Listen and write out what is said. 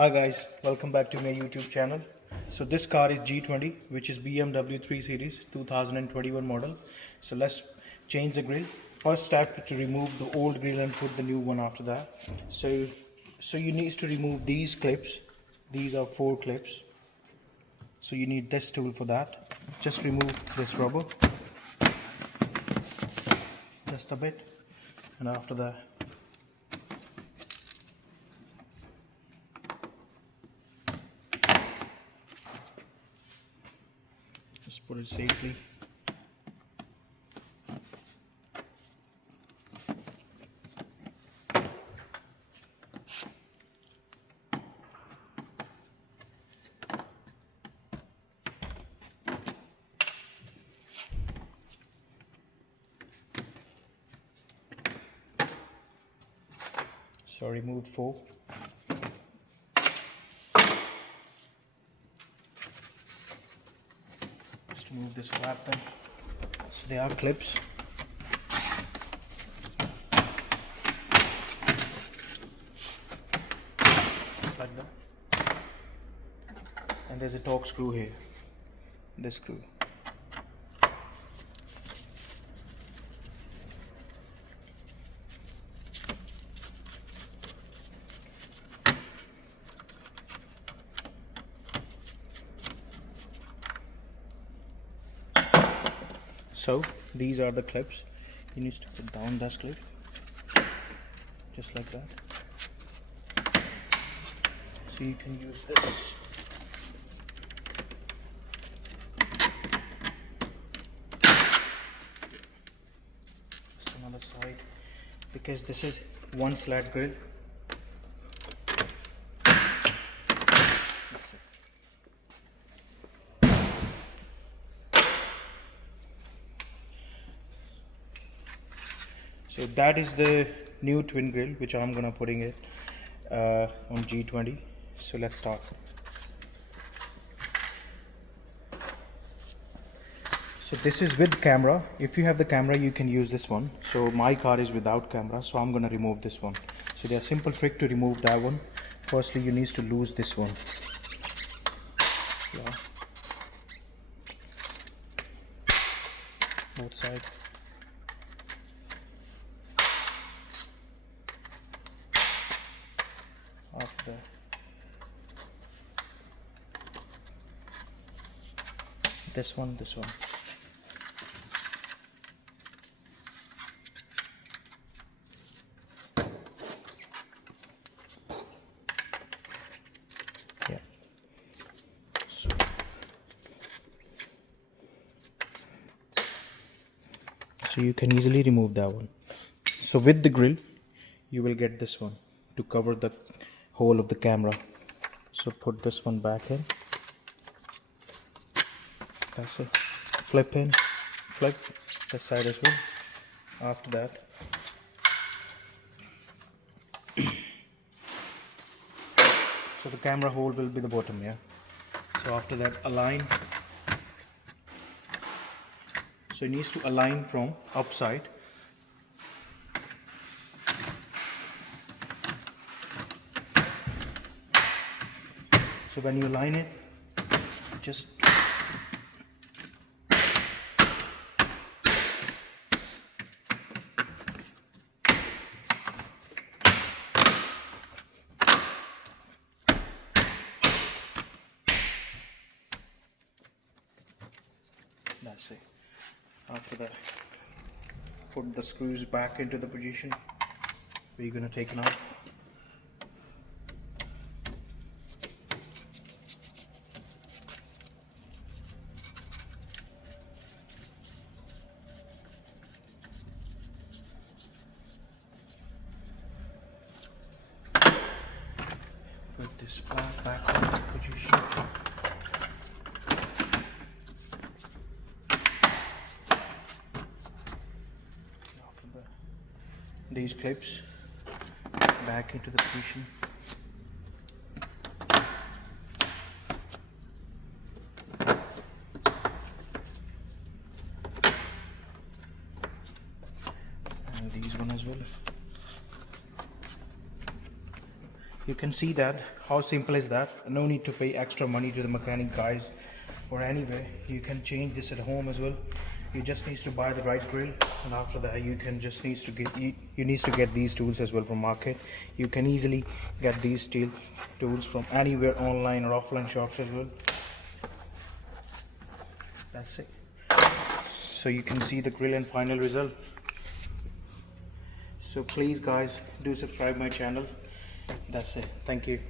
Hi guys, welcome back to my YouTube channel. So this car is G20, which is BMW 3 Series 2021 model. So let's change the grille. First step to remove the old grille and put the new one after that. So you need to remove these clips. These are 4 clips. So you need this tool for that. Just remove this rubber. Just a bit. And after that, just put it safely. So I removed 4. Just remove this flap then. So they are clips. Just like that. And there's a torque screw here. This screw. So these are the clips. You need to put down this clip, just like that. So you can use this. Just another side, because this is one slat grill. That's it. So that is the new twin grill which I'm gonna putting it on G20. So let's start. So this is with camera. If you have the camera, you can use this one. So my car is without camera, so I'm gonna remove this one. So there's a simple trick to remove that one. Firstly, you need to lose this one. Yeah. Both sides. After that, this one. Yeah. So you can easily remove that one. So with the grill, you will get this one to cover the hole of the camera. So put this one back in. That's it. Flip in, flip this side as well. After that, so the camera hole will be the bottom, yeah. So after that, align. So it needs to align from upside. So when you align it, just that's it. After that, put the screws back into the position where you're going to take it out. Put this flap back in the position. These clips back into the position. And these one as well. You can see that how simple is that. No need to pay extra money to the mechanic guys or anywhere. You can change this at home as well. You just need to buy the right grill, and after that you can just needs to get you need to get these tools as well from market. You can easily get these steel tools from anywhere, online or offline shops as well. That's it. So you can see the grill and final result. So please guys, do subscribe my channel. That's it. Thank you.